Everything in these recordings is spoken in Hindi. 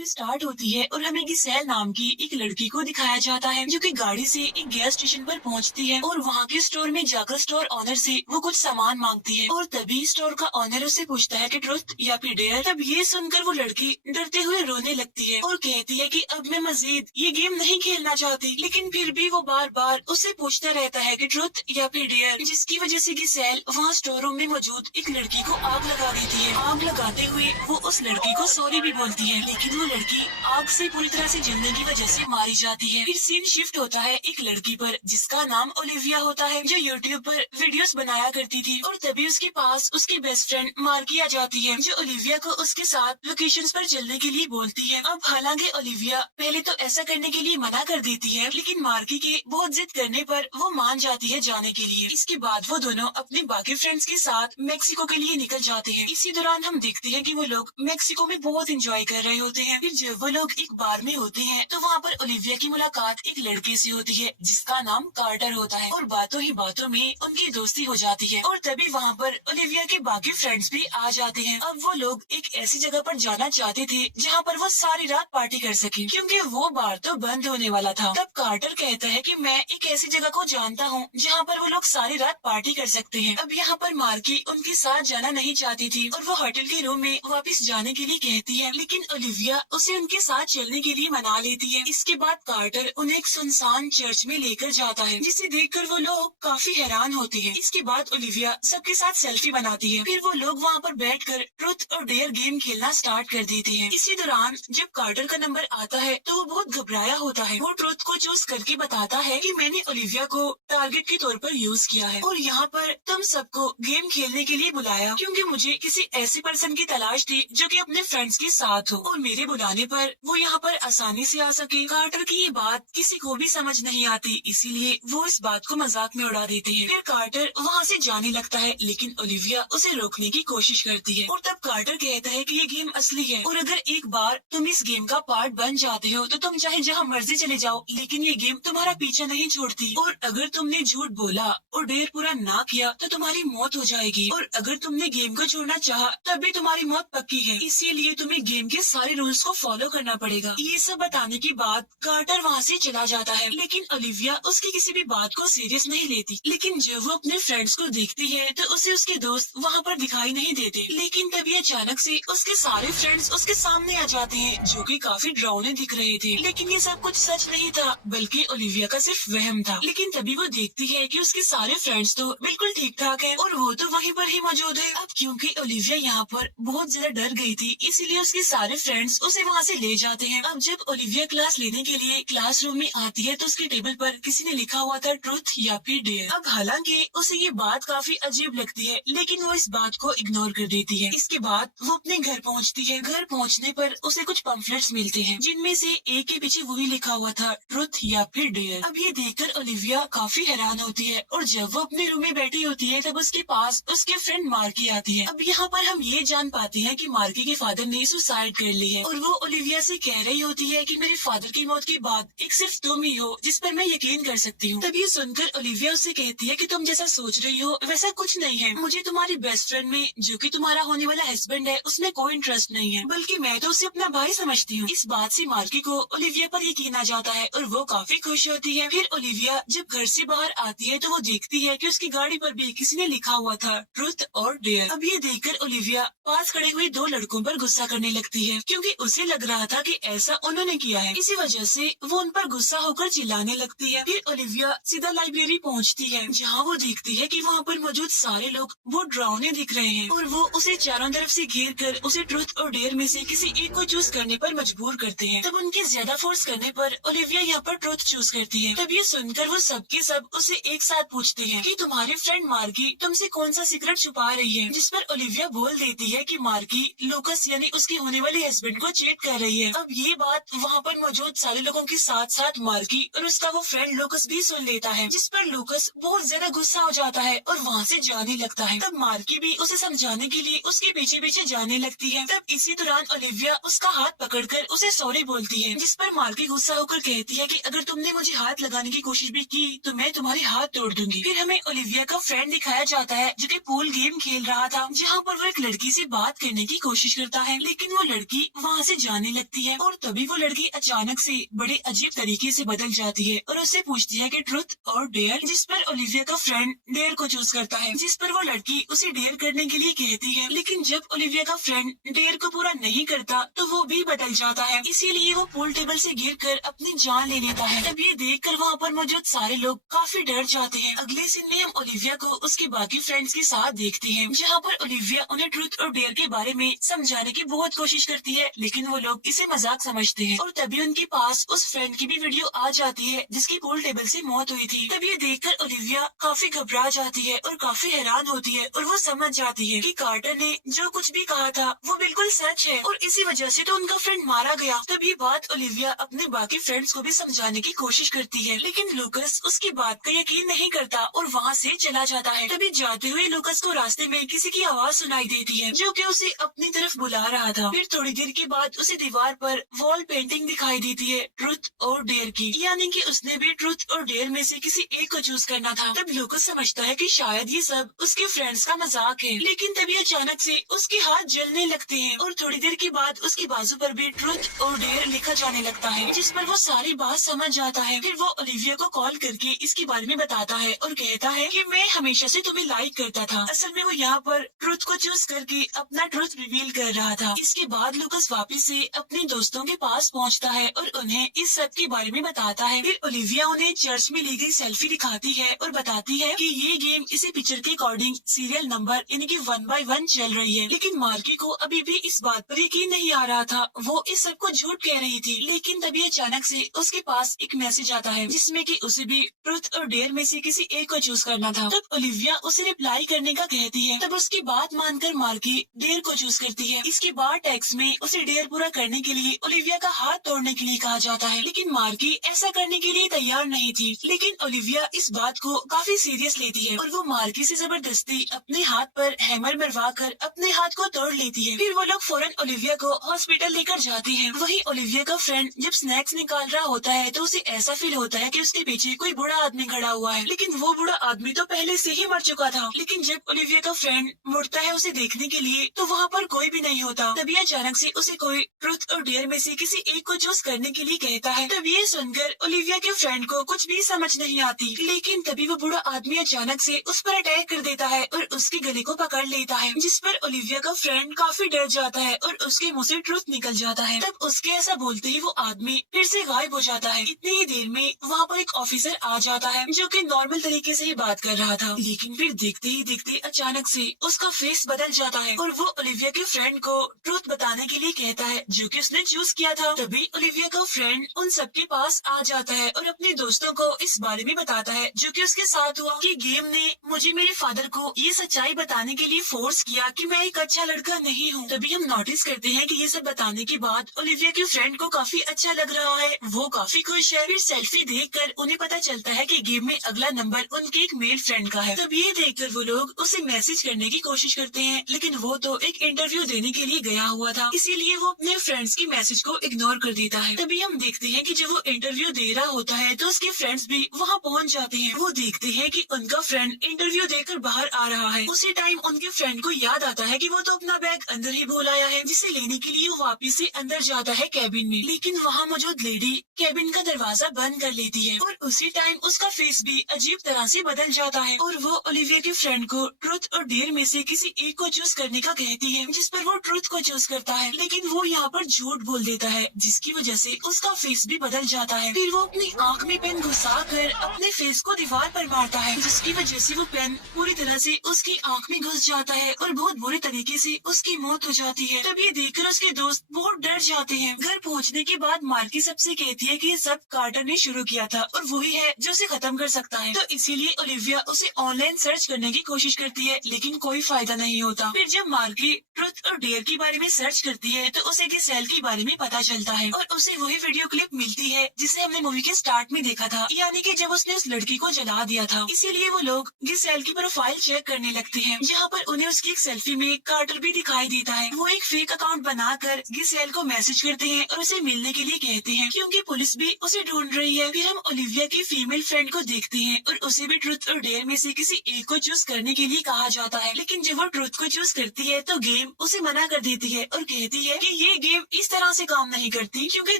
मूवी स्टार्ट होती है और हमें गिसेल नाम की एक लड़की को दिखाया जाता है जो कि गाड़ी से एक गैस स्टेशन पर पहुंचती है और वहां के स्टोर में जाकर स्टोर ऑनर से वो कुछ सामान मांगती है और तभी स्टोर का ऑनर उससे पूछता है कि ट्रुथ या फिर डेयर। तब ये सुनकर वो लड़की डरते हुए रोने लगती है और कहती है कि अब मैं मजीद ये गेम नहीं खेलना चाहती, लेकिन फिर भी वो बार बार उससे पूछता रहता है कि ट्रुथ या फिर डेयर, जिसकी वजह से गिसेल वहाँ स्टोर रूम में मौजूद एक लड़की को आग लगा देती है। आग लगाते हुए वो उस लड़की को सॉरी भी बोलती है, लेकिन वो लड़की आग से पूरी तरह से जलने की वजह से मारी जाती है। फिर सीन शिफ्ट होता है एक लड़की पर जिसका नाम ओलिविया होता है, जो यूट्यूब पर वीडियोस बनाया करती थी और तभी उसके पास उसकी बेस्ट फ्रेंड मार्की आ जाती है, जो ओलिविया को उसके साथ लोकेशंस पर चलने के लिए बोलती है। अब हालांकि ओलिविया पहले तो ऐसा करने के लिए मना कर देती है, लेकिन मार्की के बहुत जिद करने पर वो मान जाती है जाने के लिए। इसके बाद वो दोनों अपने बाकी फ्रेंड्स के साथ मेक्सिको के लिए निकल जाते हैं। इसी दौरान हम देखते हैं कि वो लोग मेक्सिको में बहुत एंजॉय कर रहे होते हैं। फिर जब वो लोग एक बार में होते हैं तो वहाँ पर ओलिविया की मुलाकात एक लड़के से होती है जिसका नाम कार्टर होता है और बातों ही बातों में उनकी दोस्ती हो जाती है और तभी वहाँ पर ओलिविया के बाकी फ्रेंड्स भी आ जाते हैं। अब वो लोग एक ऐसी जगह पर जाना चाहते थे जहाँ पर वो सारी रात पार्टी कर सके, क्योंकि वो बार तो बंद होने वाला था। तब कार्टर कहता है कि मैं एक ऐसी जगह को जानता हूँ जहाँ पर वो लोग सारी रात पार्टी कर सकते हैं। अब यहाँ पर मार्की उनके साथ जाना नहीं चाहती थी और वो होटल के रूम में वापस जाने के लिए कहती है, लेकिन ओलिविया उसे उनके साथ चलने के लिए मना लेती है। इसके बाद कार्टर उन्हें एक सुनसान चर्च में लेकर जाता है, जिसे देखकर वो लोग काफी हैरान होते हैं। इसके बाद ओलिविया सबके साथ सेल्फी बनाती है। फिर वो लोग वहाँ पर बैठकर ट्रुथ और डेयर गेम खेलना स्टार्ट कर देते हैं। इसी दौरान जब कार्टर का नंबर आता है तो वो बहुत घबराया होता है। वो ट्रुथ को चूज करके बताता है कि मैंने ओलिविया को टारगेट के तौर पर यूज किया है और यहाँ पर तुम सबको गेम खेलने के लिए बुलाया, क्योंकि मुझे किसी ऐसे पर्सन की तलाश थी जो कि अपने फ्रेंड्स के साथ हो और मेरे बुलाने पर वो यहाँ पर आसानी से आ सके। कार्टर की ये बात किसी को भी समझ नहीं आती, इसीलिए वो इस बात को मजाक में उड़ा देते हैं। फिर कार्टर वहाँ से जाने लगता है, लेकिन ओलिविया उसे रोकने की कोशिश करती है और तब कार्टर कहता है कि ये गेम असली है और अगर एक बार तुम इस गेम का पार्ट बन जाते हो तो तुम चाहे जहाँ मर्जी चले जाओ, लेकिन ये गेम तुम्हारा पीछा नहीं छोड़ती और अगर तुमने झूठ बोला और डेर पूरा ना किया तो तुम्हारी मौत हो जाएगी और अगर तुमने गेम को छोड़ना चाहा तब भी तुम्हारी मौत पक्की है, इसीलिए तुम्हें गेम के सारे रूल्स को फॉलो करना पड़ेगा। ये सब बताने के बाद कार्टर वहाँ से चला जाता है, लेकिन ओलिविया उसकी किसी भी बात को सीरियस नहीं लेती। लेकिन जब वो अपने फ्रेंड्स को देखती है तो उसे उसके दोस्त वहाँ पर दिखाई नहीं देते, लेकिन तभी अचानक से उसके सारे फ्रेंड्स उसके सामने आ जाते हैं जो कि काफी डरावने दिख रहे थे। लेकिन ये सब कुछ सच नहीं था, बल्कि ओलिविया का सिर्फ वहम था। लेकिन तभी वो देखती है कि उसके सारे फ्रेंड्स तो बिल्कुल ठीक ठाक है और वो तो वहीं पर ही मौजूद है। अब क्योंकि ओलिविया यहाँ पर बहुत ज्यादा डर गई थी, इसीलिए उसके सारे फ्रेंड्स उसे वहाँ से ले जाते हैं। अब जब ओलिविया क्लास लेने के लिए क्लासरूम में आती है तो उसके टेबल पर किसी ने लिखा हुआ था ट्रुथ या फिर डेयर। अब हालांकि उसे ये बात काफी अजीब लगती है, लेकिन वो इस बात को इग्नोर कर देती है। इसके बाद वो अपने घर पहुँचती है। घर पहुँचने पर उसे कुछ पम्फलेट्स मिलते हैं जिनमें से एक के पीछे वही लिखा हुआ था ट्रुथ या फिर डेयर। अब ये देखकर ओलिविया काफी हैरान होती है और जब वो अपने रूम में बैठी होती है तब उसके पास उसके फ्रेंड मार्की आती है। अब यहाँ पर हम ये जान पाते हैं कि मार्की के फादर ने सुसाइड कर ली है और वो ओलिविया से कह रही होती है कि मेरे फादर की मौत के बाद एक सिर्फ तुम ही हो जिस पर मैं यकीन कर सकती हूँ। तब ये सुनकर ओलिविया उससे कहती है कि तुम जैसा सोच रही हो वैसा कुछ नहीं है, मुझे तुम्हारी बेस्ट फ्रेंड में जो कि तुम्हारा होने वाला हस्बैंड है उसमें कोई इंटरेस्ट नहीं है, बल्कि मैं तो उसे अपना भाई समझती हूँ। इस बात से मार्की को ओलिविया पर यकीन आ जाता है और वो काफी खुश होती है। फिर ओलिविया जब घर से बाहर आती है तो वो देखती है कि उसकी गाड़ी पर भी किसी ने लिखा हुआ था ट्रुथ और डेयर। अब ये देखकर ओलिविया पास खड़े हुए दो लड़कों पर गुस्सा करने लगती है, क्योंकि उसे लग रहा था कि ऐसा उन्होंने किया है। इसी वजह से वो उन पर गुस्सा होकर चिल्लाने लगती है। फिर ओलिविया सीधा लाइब्रेरी पहुंचती है, जहां वो देखती है कि वहां पर मौजूद सारे लोग बहुत डरावने दिख रहे हैं और वो उसे चारों तरफ से घेर कर उसे ट्रुथ और डेयर में से किसी एक को चूज करने पर मजबूर करते हैं। तब उनके ज्यादा फोर्स करने पर ओलिविया यहाँ पर ट्रुथ चूज करती है। तब ये सुनकर वो सबके सब उसे एक साथ पूछते हैं कि तुम्हारी फ्रेंड मार्की तुमसे कौन सा सीक्रेट छुपा रही है, जिस पर ओलिविया बोल देती है कि मार्की लूकस यानी उसके होने वाले हस्बैंड को चीट कर रही है। अब ये बात वहाँ पर मौजूद सारे लोगों के साथ साथ मार्की और उसका वो फ्रेंड लूकस भी सुन लेता है, जिस पर लूकस बहुत ज्यादा गुस्सा हो जाता है और वहाँ से जाने लगता है। तब मार्की भी उसे समझाने के लिए उसके पीछे पीछे जाने लगती है। तब इसी दौरान ओलिविया उसका हाथ पकड़कर उसे सॉरी बोलती है, जिस पर मार्की गुस्सा होकर कहती है कि अगर तुमने मुझे हाथ लगाने की कोशिश भी की तो मैं तुम्हारे हाथ तोड़ दूंगी। फिर हमें ओलिविया का फ्रेंड दिखाया जाता है जो कि पूल गेम खेल रहा था, जहाँ पर वो एक लड़की से बात करने की कोशिश करता है, लेकिन वो लड़की वहाँ उसे जानने लगती है और तभी वो लड़की अचानक से बड़े अजीब तरीके से बदल जाती है और उससे पूछती है कि ट्रुथ और डेयर, जिस पर ओलिविया का फ्रेंड डेयर को चूज करता है, जिस पर वो लड़की उसे डेयर करने के लिए कहती है। लेकिन जब ओलिविया का फ्रेंड डेयर को पूरा नहीं करता तो वो भी बदल जाता है, इसीलिए वो पूल टेबल से गिरकर अपनी जान ले लेता है। तब ये देखकर वहाँ पर मौजूद सारे लोग काफी डर जाते हैं। अगले सीन में हम ओलिविया को उसके बाकी फ्रेंड्स के साथ देखते हैं, जहाँ पर ओलिविया उन्हें ट्रुथ और डेयर के बारे में समझाने की बहुत कोशिश करती है, लेकिन वो लोग इसे मजाक समझते हैं। और तभी उनके पास उस फ्रेंड की भी वीडियो आ जाती है जिसकी पूल टेबल से मौत हुई थी। तब ये देखकर ओलिविया काफी घबरा जाती है और काफी हैरान होती है और वो समझ जाती है कि कार्टर ने जो कुछ भी कहा था वो बिल्कुल सच है और इसी वजह से तो उनका फ्रेंड मारा गया। तब ये बात ओलिविया अपने बाकी फ्रेंड्स को भी समझाने की कोशिश करती है, लेकिन लूकस उसकी बात का यकीन नहीं करता और वहाँ से चला जाता है। तभी जाते हुए लूकस को रास्ते में किसी की आवाज सुनाई देती है जो कि उसे अपनी तरफ बुला रहा था। फिर थोड़ी देर के बाद उसे दीवार पर वॉल पेंटिंग दिखाई देती है ट्रुथ और डेयर की, यानी कि उसने भी ट्रुथ और डेयर में से किसी एक को चूज करना था। तब लूकस समझता है कि शायद ये सब उसके फ्रेंड्स का मजाक है, लेकिन तभी अचानक से उसके हाथ जलने लगते हैं और थोड़ी देर के बाद उसकी बाजू पर भी ट्रुथ और डेयर लिखा जाने लगता है, जिस पर वो सारी बात समझ जाता है। फिर वो ओलिविया को कॉल करके इसके बारे में बताता है और कहता है कि मैं हमेशा से तुम्हें लाइक करता था। असल में वो यहाँ पर ट्रुथ को चूज करके अपना ट्रुथ रिवील कर रहा था। इसके बाद लूकस वापस से अपने दोस्तों के पास पहुँचता है और उन्हें इस सब के बारे में बताता है। फिर ओलिविया उन्हें चर्च में ली गई सेल्फी दिखाती है और बताती है कि ये गेम इसी पिक्चर के अकॉर्डिंग सीरियल नंबर यानी कि 1 by 1 चल रही है। लेकिन मार्की को अभी भी इस बात पर यकीन नहीं आ रहा था, वो इस सब को झूठ कह रही थी। लेकिन तभी अचानक से उसके पास एक मैसेज आता है जिसमें कि उसे भी ट्रुथ और डेयर में से किसी एक को चूज करना था। तब ओलिविया उसे रिप्लाई करने का कहती है। तब उसकी बात मानकर मार्की डेयर को चूज करती है। इसके बाद टेक्स्ट में उसे डेयर पूरा करने के लिए ओलिविया का हाथ तोड़ने के लिए कहा जाता है, लेकिन मार्की ऐसा करने के लिए तैयार नहीं थी। लेकिन ओलिविया इस बात को काफी सीरियस लेती है और वो मार्की से जबरदस्ती अपने हाथ पर हैमर मरवा कर अपने हाथ को तोड़ लेती है। फिर वो लोग फौरन ओलिविया को हॉस्पिटल लेकर जाते हैं। वही ओलिविया का फ्रेंड जब स्नैक्स निकाल रहा होता है तो उसे ऐसा फील होता है कि उसके पीछे कोई बूढ़ा आदमी खड़ा हुआ है, लेकिन वो बूढ़ा आदमी तो पहले से ही मर चुका था। लेकिन जब ओलिविया का फ्रेंड मुड़ता है उसे देखने के लिए तो वहाँ पर कोई भी नहीं होता। तभी अचानक से उसे कोई ट्रुथ और डेयर में से किसी एक को चूज करने के लिए कहता है। तब ये सुनकर ओलिविया के फ्रेंड को कुछ भी समझ नहीं आती, लेकिन तभी वो बूढ़ा आदमी अचानक से उस पर अटैक कर देता है और उसके गले को पकड़ लेता है, जिस पर ओलिविया का फ्रेंड काफी डर जाता है और उसके मुंह से ट्रुथ निकल जाता है। तब उसके ऐसा बोलते ही वो आदमी फिर से गायब हो जाता है। इतनी ही देर में वहाँ पर एक ऑफिसर आ जाता है जो कि नॉर्मल तरीके से ही बात कर रहा था, लेकिन फिर देखते ही देखते अचानक से उसका फेस बदल जाता है और वो ओलिविया के फ्रेंड को ट्रुथ बताने के लिए कहता है जो कि उसने चूज किया था। तभी ओलिविया का फ्रेंड उन सबके पास आ जाता है और अपने दोस्तों को इस बारे में बताता है जो कि उसके साथ हुआ कि गेम ने मुझे मेरे फादर को ये सच्चाई बताने के लिए फोर्स किया कि मैं एक अच्छा लड़का नहीं हूँ। तभी हम नोटिस करते हैं कि ये सब बताने के बाद ओलिविया के फ्रेंड को काफी अच्छा लग रहा है, वो काफी खुश है। फिर सेल्फी देखकर उन्हें पता चलता है कि गेम में अगला नंबर उनके एक मेल फ्रेंड का है। तब ये देखकर वो लोग उसे मैसेज करने की कोशिश करते हैं, लेकिन वो तो एक इंटरव्यू देने के लिए गया हुआ था, इसीलिए वो अपने फ्रेंड्स की मैसेज को इग्नोर कर देता है। तभी हम देखते हैं कि जब वो इंटरव्यू दे रहा होता है तो उसके फ्रेंड्स भी वहाँ पहुँच जाते हैं। वो देखते हैं कि उनका फ्रेंड इंटरव्यू देकर बाहर आ रहा है। उसी टाइम उनके फ्रेंड को याद आता है कि वो तो अपना बैग अंदर ही भूल आया है, जिसे लेने के लिए वो वापिस से अंदर जाता है कैबिन में, लेकिन वहाँ मौजूद लेडी कैबिन का दरवाजा बंद कर लेती है और उसी टाइम उसका फेस भी अजीब तरह से बदल जाता है और वो ओलिविया के फ्रेंड को ट्रुथ और डेयर में से किसी एक को चूज करने का कहती है, जिस पर वो ट्रुथ को चूज करता है, लेकिन वो यहाँ पर झूठ बोल देता है जिसकी वजह से उसका फेस भी बदल जाता है। फिर वो अपनी आँख में पेन घुसा कर अपने फेस को दीवार पर मारता है, जिसकी वजह से वो पेन पूरी तरह से उसकी आँख में घुस जाता है और बहुत बुरे तरीके से उसकी मौत हो जाती है। तब ये देखकर उसके दोस्त बहुत डर जाते हैं। घर पहुँचने के बाद मार्की सबसे कहती है कि ये सब कार्टर ने शुरू किया था और वही है जो उसे खत्म कर सकता है। तो इसीलिए ओलिविया उसे ऑनलाइन सर्च करने की कोशिश करती है, लेकिन कोई फायदा नहीं होता। फिर जब मार्की ट्रुथ और डेयर के बारे में सर्च करती है तो उसे गिसेल के बारे में पता चलता है और उसे वही वीडियो क्लिप मिलती है जिसे हमने मूवी के स्टार्ट में देखा था, यानी कि जब उसने उस लड़की को जला दिया था। इसीलिए वो लोग गिसेल की प्रोफाइल चेक करने लगते हैं, जहाँ पर उन्हें उसकी एक सेल्फी में कार्टर भी दिखाई देता है। वो एक फेक अकाउंट बनाकर गिसेल को मैसेज करते हैं और उसे मिलने के लिए कहते हैं, क्योंकि पुलिस भी उसे ढूंढ रही है। फिर हम ओलिविया की फीमेल फ्रेंड को देखते हैं और उसे भी ट्रुथ और डेयर में से किसी एक को चूज करने के लिए कहा जाता है, लेकिन जब वो ट्रुथ को चूज करती है तो गेम उसे मना कर देती है और कहती है कि ये गेम इस तरह से काम नहीं करती, क्योंकि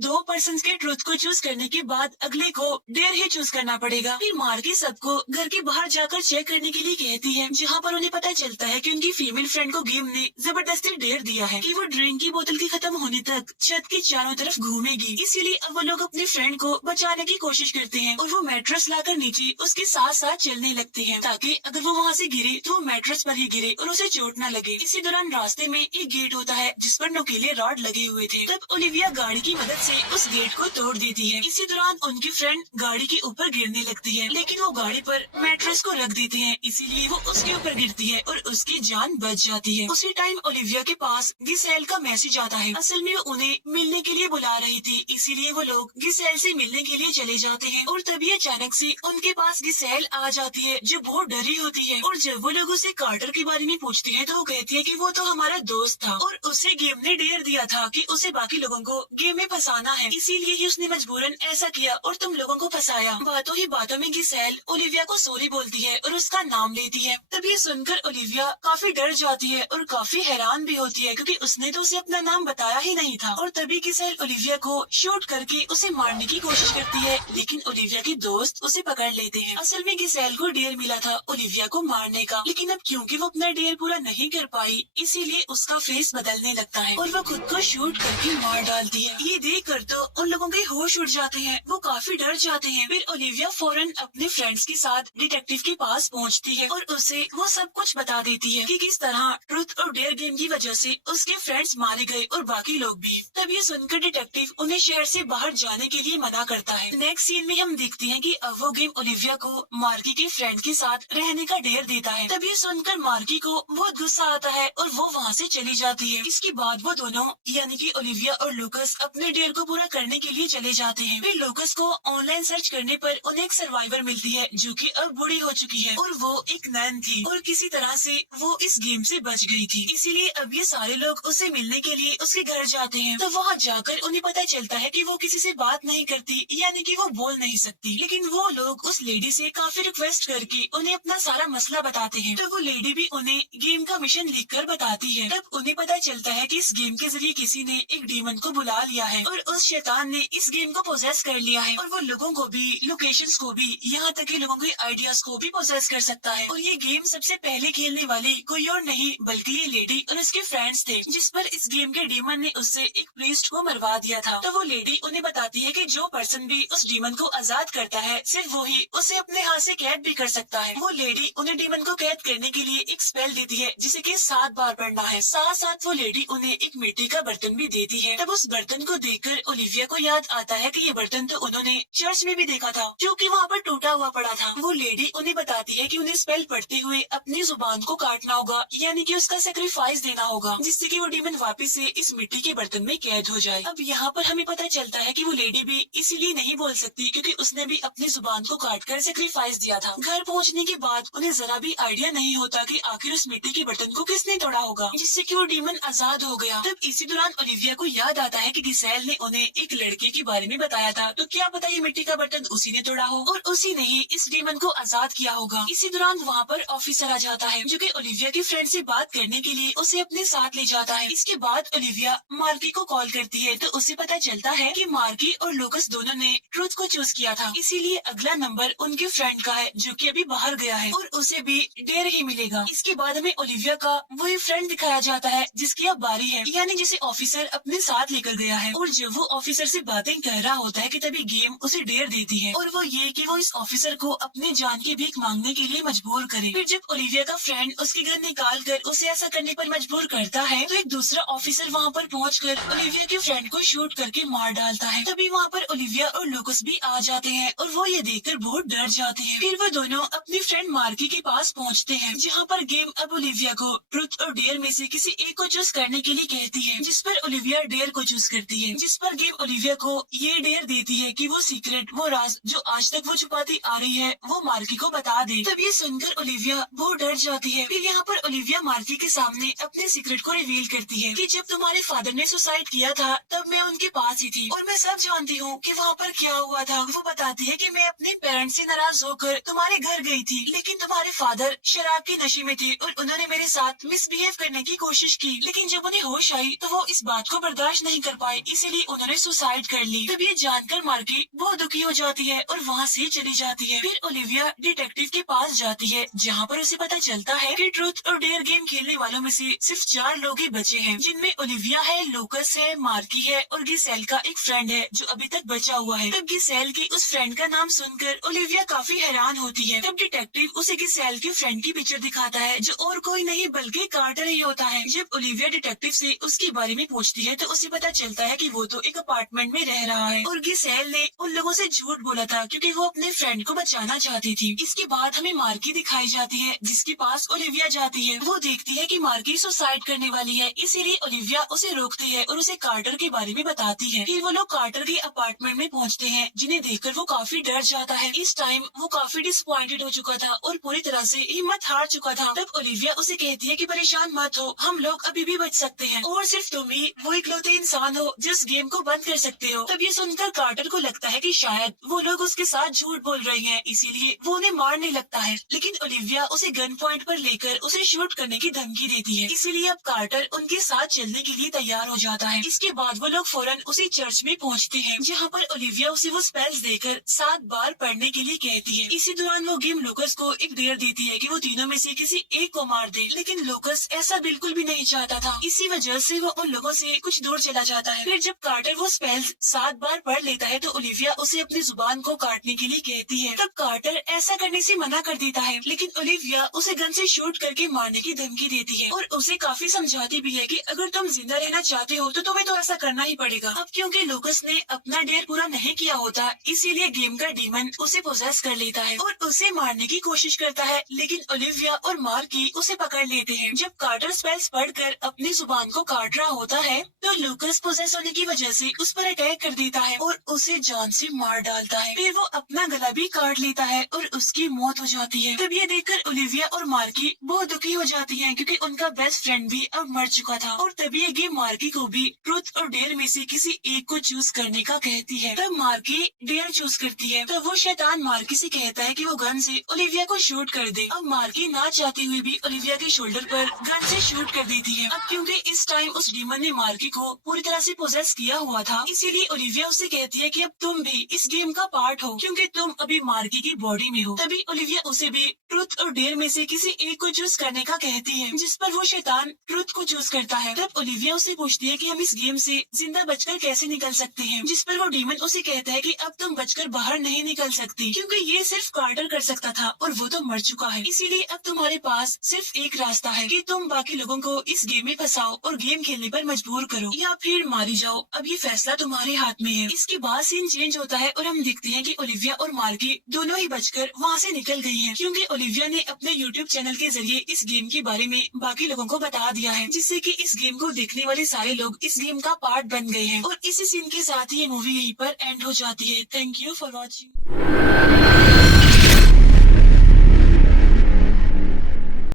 दो पर्सन के ट्रुथ को चूज करने के बाद अगले को डेयर ही चूज करना पड़ेगा। फिर मार्की सबको घर के बाहर जाकर चेक करने के लिए कहती है, जहाँ पर उन्हें पता चलता है कि उनकी फीमेल फ्रेंड को गेम ने जबरदस्ती डेयर दिया है कि वो ड्रिंक की बोतल के खत्म होने तक छत के चारों तरफ घूमेगी। इसीलिए अब वो लोग अपने फ्रेंड को बचाने की कोशिश करते हैं और वो मैट्रेस लाकर नीचे उसके साथ साथ चलने लगते हैं, ताकि अगर वो वहाँ से गिरे तो वो मैट्रेस पर ही गिरे और उसे चोट न लगे। इसी दौरान रास्ते में एक गेट होता है जिस पर नुकीले रॉड लगे हुए थे। तब ओलिविया गाड़ी की मदद से उस गेट को तोड़ देती है। इसी दौरान उनकी फ्रेंड गाड़ी के ऊपर गिरने लगती है, लेकिन वो गाड़ी पर मैट्रेस को रख देते हैं, इसीलिए वो उसके ऊपर गिरती है और उसकी जान बच जाती है। उसी टाइम ओलिविया के पास गिसेल का मैसेज आता है। असल में वो उन्हें मिलने के लिए बुला रही थी, इसीलिए वो लोग गिसेल से मिलने के लिए चले जाते हैं। और तभी अचानक से उनके पास गिसेल आ जाती है, जो बहुत डरी होती है। और जब वो लोग उसे कार्टर के बारे में पूछते हैं तो वो कहती है कि वो तो हमारा दोस्त था और उसे गेम ने डेयर दिया था कि उसे बाकी लोगों को गेम में फंसाना है, इसीलिए ही उसने मजबूरन ऐसा किया और तुम लोगों को फंसाया। बातों ही बातों में गिसेल ओलिविया को सॉरी बोलती है और उसका नाम लेती है। तब ये सुनकर ओलिविया काफी डर जाती है और काफी हैरान भी होती है, क्योंकि उसने तो उसे अपना नाम बताया ही नहीं था। और तभी गिसेल ओलिविया को शूट करके उसे मारने की कोशिश करती है, लेकिन ओलिविया के दोस्त उसे पकड़ लेते हैं। असल में गिसेल को डेयर मिला था ओलिविया को मारने का, लेकिन अब क्योंकि वो अपना डेयर पूरा नहीं कर पाई, इसीलिए उसका फेस बदलने लगता है और वो खुद को शूट करके मार डालती है। ये देख कर तो उन लोगों के होश उड़ जाते हैं, वो काफी डर जाते हैं। फिर ओलिविया फौरन अपने फ्रेंड्स के साथ डिटेक्टिव के पास पहुंचती है और उसे वो सब कुछ बता देती है कि किस तरह ट्रुथ और डेयर गेम की वजह से उसके फ्रेंड्स मारे गए और बाकी लोग भी। तब ये सुनकर डिटेक्टिव उन्हें शहर से बाहर जाने के लिए मना करता है। नेक्स्ट सीन में हम देखते हैं कि अब वो गेम ओलिविया को मार्की के फ्रेंड के साथ रहने का डेयर देता है। तब ये सुनकर मार्की को बहुत गुस्सा आता है और वो वहाँ से चली जाती है। इसके बाद वो दोनों यानी कि ओलिविया और लूकस अपने डेयर को पूरा करने के लिए चले जाते हैं। फिर लूकस को ऑनलाइन सर्च करने पर उन्हें एक सर्वाइवर मिलती है, जो कि अब बूढ़ी हो चुकी है और वो एक नन थी और किसी तरह से वो इस गेम से बच गई थी। इसीलिए अब ये सारे लोग उसे मिलने के लिए उसके घर जाते हैं। तो वहाँ जाकर उन्हें पता चलता है कि वो किसी से बात नहीं करती, यानी कि वो बोल नहीं सकती। लेकिन वो लोग उस लेडी से काफी रिक्वेस्ट करके उन्हें अपना सारा मसला बताते हैं। तो वो लेडी भी उन्हें गेम का मिशन लिखकर बताती है। तब उन्हें पता चलता है कि इस गेम के जरिए किसी ने एक डीमन को बुला लिया है और उस शैतान ने इस गेम को पोजेस कर लिया है और वो लोगों को भी, लोकेशंस को भी, यहाँ तक कि लोगों के आइडियाज को भी पोजेस कर सकता है। और ये गेम सबसे पहले खेलने वाली कोई और नहीं बल्कि ये लेडी और उसके फ्रेंड्स थे, जिस पर इस गेम के डीमन ने उससे एक प्रीस्ट को मरवा दिया था। तो वो लेडी उन्हें बताती है कि जो पर्सन भी उस डीमन को आजाद करता है सिर्फ वो ही उसे अपने हाथ से कैद भी कर सकता है। वो लेडी उन्हें डीमन को कैद करने के लिए एक स्पेल देती है, जिसे कि 7 बार पढ़ना है। साथ साथ वो लेडी उन्हें एक मिट्टी का बर्तन भी देती है। तब उस बर्तन को देखकर ओलिविया को याद आता है कि ये बर्तन तो उन्होंने चर्च में भी देखा था, जो कि वहाँ पर टूटा हुआ पड़ा था। वो लेडी उन्हें बताती है कि उन्हें स्पेल पढ़ते हुए अपनी जुबान को काटना होगा, यानी कि उसका सेक्रीफाइस देना होगा, जिससे कि वो डीमन वापस से इस मिट्टी के बर्तन में कैद हो जाए। अब यहाँ पर हमें पता चलता है कि वो लेडी भी इसीलिए नहीं बोल सकती क्योंकि उसने भी अपनी जुबान को काटकर सेक्रीफाइस दिया था। घर पहुँचने के बाद उन्हें जरा भी आइडिया नहीं होता कि आखिर उस मिट्टी के बर्तन को किसने तोड़ा होगा, जिससे कि वो डीमन आजाद हो गया। तब इसी दौरान ओलिविया को याद आता है कि गिसेल ने उन्हें एक लड़के के बारे में बताया था, तो क्या पता ये मिट्टी का बर्तन उसी ने तोड़ा हो और उसी ने ही इस डीमन को आजाद किया होगा। इसी दौरान वहाँ पर ऑफिसर आ जाता है, जो कि ओलिविया की फ्रेंड से बात करने के लिए उसे अपने साथ ले जाता है। इसके बाद ओलिविया मार्की को कॉल करती है, तो उसे पता चलता है कि मार्की और लूकस दोनों ने ट्रुथ को चूज किया था, इसीलिए अगला नंबर उनके फ्रेंड का है, जो कि अभी बाहर गया है और उसे भी डेयर ही मिलेगा। इसके बाद हमें ओलिविया का वही फ्रेंड दिखाया जाता है जिसकी अब बारी है, यानी जिसे ऑफिसर अपने साथ लेकर गया है। और जब वो ऑफिसर से बातें कह रहा होता है कि तभी गेम उसे डेयर देती है और वो ये कि वो इस ऑफिसर को अपने जान की भीख मांगने के लिए मजबूर करे। फिर जब ओलिविया का फ्रेंड उसके घर निकाल कर उसे ऐसा करने पर मजबूर करता है, तो एक दूसरा ऑफिसर वहाँ पर पहुंचकर ओलिविया के फ्रेंड को शूट करके मार डालता है। तभी वहाँ पर ओलिविया और लूकस भी आ जाते हैं और वो ये देखकर बहुत डर जाते हैं। फिर वो दोनों अपनी फ्रेंड मार्की के पास पहुँचते हैं, जहाँ पर गेम अब ओलिविया को ट्रुथ और डेयर में से किसी एक को चूज करने के लिए कहती है, जिस पर ओलिविया डेयर को चूज करती है, जिस पर गेम ओलिविया को ये डेयर देती है कि वो सीक्रेट, वो राज जो आज तक वो छुपाती आ रही है, वो मार्की को बता दे। तब ये सुनकर ओलिविया बहुत डर जाती है। फिर यहाँ पर ओलिविया मार्की के सामने अपने सीक्रेट को रिवील करती है कि जब तुम्हारे फादर ने सुसाइड किया था तब मैं उनके पास ही थी और मैं सब जानती हूँ कि वहाँ पर क्या हुआ था। वो बताती है कि मैं अपने पेरेंट्स से नाराज होकर तुम्हारे घर गई थी, लेकिन तुम्हारे फादर शराब के नशे में थे और उन्होंने मेरे साथ मिसबिहेव करने की कोशिश की, लेकिन जब उन्हें होश आई तो वो इस बात को बर्दाश्त नहीं कर पाए, इसीलिए उन्होंने सुसाइड कर ली। तब ये जानकर मार्की बहुत दुखी हो जाती है और वहाँ से चली जाती है। फिर ओलिविया डिटेक्टिव के पास जाती है, जहाँ पर उसे पता चलता है कि ट्रूथ और डेयर गेम खेलने वालों में से सिर्फ 4 लोग ही बचे हैं, जिनमें ओलिविया है, लूकस है, मार्की है और गिसेल का एक फ्रेंड है जो अभी तक बचा हुआ है। तब गिसेल के उस फ्रेंड का नाम सुनकर ओलिविया काफी हैरान होती है। तब डिटेक्टिव उसे गिसेल के फ्रेंड की पिक्चर दिखाता है, जो और कोई नहीं बल्कि कार्टर ही होता है। जब ओलिविया डिटेक्टिव से उसके बारे में पूछती है तो उसे पता चलता है कि वो तो एक अपार्टमेंट में रह रहा है और गिसेल ने उन लोगों से झूठ बोला था क्योंकि वो अपने फ्रेंड को बचाना चाहती थी। इसके बाद हमें मार्की दिखाई जाती है, जिसके पास ओलिविया जाती है। वो देखती है कि मार्की सुसाइड करने वाली है, इसीलिए ओलिविया उसे रोकती है और उसे कार्टर के बारे में बताती है। फिर वो लोग कार्टर के अपार्टमेंट में पहुंचते हैं, जिन्हें देखकर वो काफी डर जाता है। इस टाइम वो काफी डिसअपॉइंटेड हो चुका था और पूरी तरह से हिम्मत हार चुका था। तब ओलिविया उसे कहती है कि परेशान मत हो, हम लोग अभी भी बच सकते हैं और सिर्फ तुम ही वो इकलौते इंसान हो जो इस गेम को बंद कर सकते हो। तब ये सुनकर कार्टर को लगता है कि शायद वो लोग उसके साथ झूठ बोल रहे हैं, इसीलिए वो उन्हें मारने लगता है। लेकिन ओलिविया उसे गन पॉइंट पर लेकर उसे शूट करने की धमकी देती है, इसीलिए अब कार्टर उनके साथ चलने के लिए तैयार हो जाता है। इसके बाद वो लोग फौरन उसी चर्च में पहुंचते हैं, जहाँ पर ओलिविया उसे वो स्पेल्स देकर 7 बार पढ़ने के लिए कहती है। इसी दौरान वो गेम लूकस को एक डेयर देती है कि वो तीनों में से किसी एक को मार दे, लेकिन लूकस ऐसा बिल्कुल भी नहीं चाहता था। इसी वजह से वो उन लोगों से कुछ दूर चला जाता है। फिर जब कार्टर वो स्पेल्स 7 बार पढ़ लेता है तो ओलिविया उसे अपनी जुबान को काटने के लिए कहती है। तब कार्टर ऐसा करने से मना कर देता है, लेकिन ओलिविया उसे गन से शूट करके मारने की धमकी देती है और उसे काफी समझाती भी है कि अगर तुम जिंदा रहना चाहते हो तो तुम्हें तो ऐसा करना ही पड़ेगा। अब क्योंकि लूकस ने अपना डेयर पूरा नहीं किया होता, इसीलिए गेम का डीमन उसे पोजेस कर लेता है और उसे मारने की कोशिश करता है, लेकिन ओलिविया और मार्की उसे पकड़ लेते हैं। जब कार्टर स्पेल्स पढ़कर अपनी जुबान को काट रहा होता है तो लूकस पोजेस होने की वजह से उस पर अटैक कर देता है और उसे जान से मार डालता है। फिर वो अपना गला भी काट लेता है और उसकी मौत हो जाती है। तब ये देखकर ओलिविया और मार्की बहुत दुखी हो जाती हैं, क्योंकि उनका बेस्ट फ्रेंड भी अब मर चुका था। और तभी ये गेम मार्की को भी ट्रूथ और डेयर में से किसी एक को चूज करने का कहती है। तब मार्की डेयर चूज करती है। तब वो शैतान मार्की से कहता है कि वो गन से ओलिविया को शूट कर दे। अब मार्की ना चाहती हुई भी ओलिविया के शोल्डर पर गन से शूट कर देती है। अब क्योंकि इस टाइम उस डीमन ने मार्की को पूरी तरह से पोजेस किया हुआ था, इसीलिए ओलिविया उसे कहती है कि अब तुम भी इस गेम का पार्ट हो, क्योंकि तुम अभी मार्की की बॉडी में हो। तभी ओलिविया उसे भी ट्रूथ और डेयर में से किसी एक को चूज करने का कहती है, जिस पर वो शैतान ट्रूथ को चूज करता है। तब ओलिविया उसे पूछती है कि हम इस गेम से जिंदा बचकर कैसे निकल सकते हैं, जिस पर वो डीमन उसे कहता है कि अब तुम बचकर बाहर नहीं निकल सकती, क्योंकि ये सिर्फ कार्टर कर सकता था और वो तो मर चुका है। इसीलिए अब तुम्हारे पास सिर्फ एक रास्ता है कि तुम बाकी लोगों को इस गेम में फंसाओ और गेम खेलने पर मजबूर करो, या फिर मारी जाओ। अब ये फैसला तुम्हारे हाथ में है। इसके बाद सीन चेंज होता है और हम देखते हैं कि ओलिविया और मार्की दोनों ही बचकर वहाँ से निकल गई हैं, क्योंकि ओलिविया ने अपने यूट्यूब चैनल के जरिए इस गेम के बारे में बाकी लोगों को बता दिया है, जिससे कि इस गेम को देखने वाले सारे लोग इस गेम का पार्ट बन गए हैं। और इसी सीन के साथ ही ये मूवी यहीं पर एंड हो जाती है। Thank you for watching.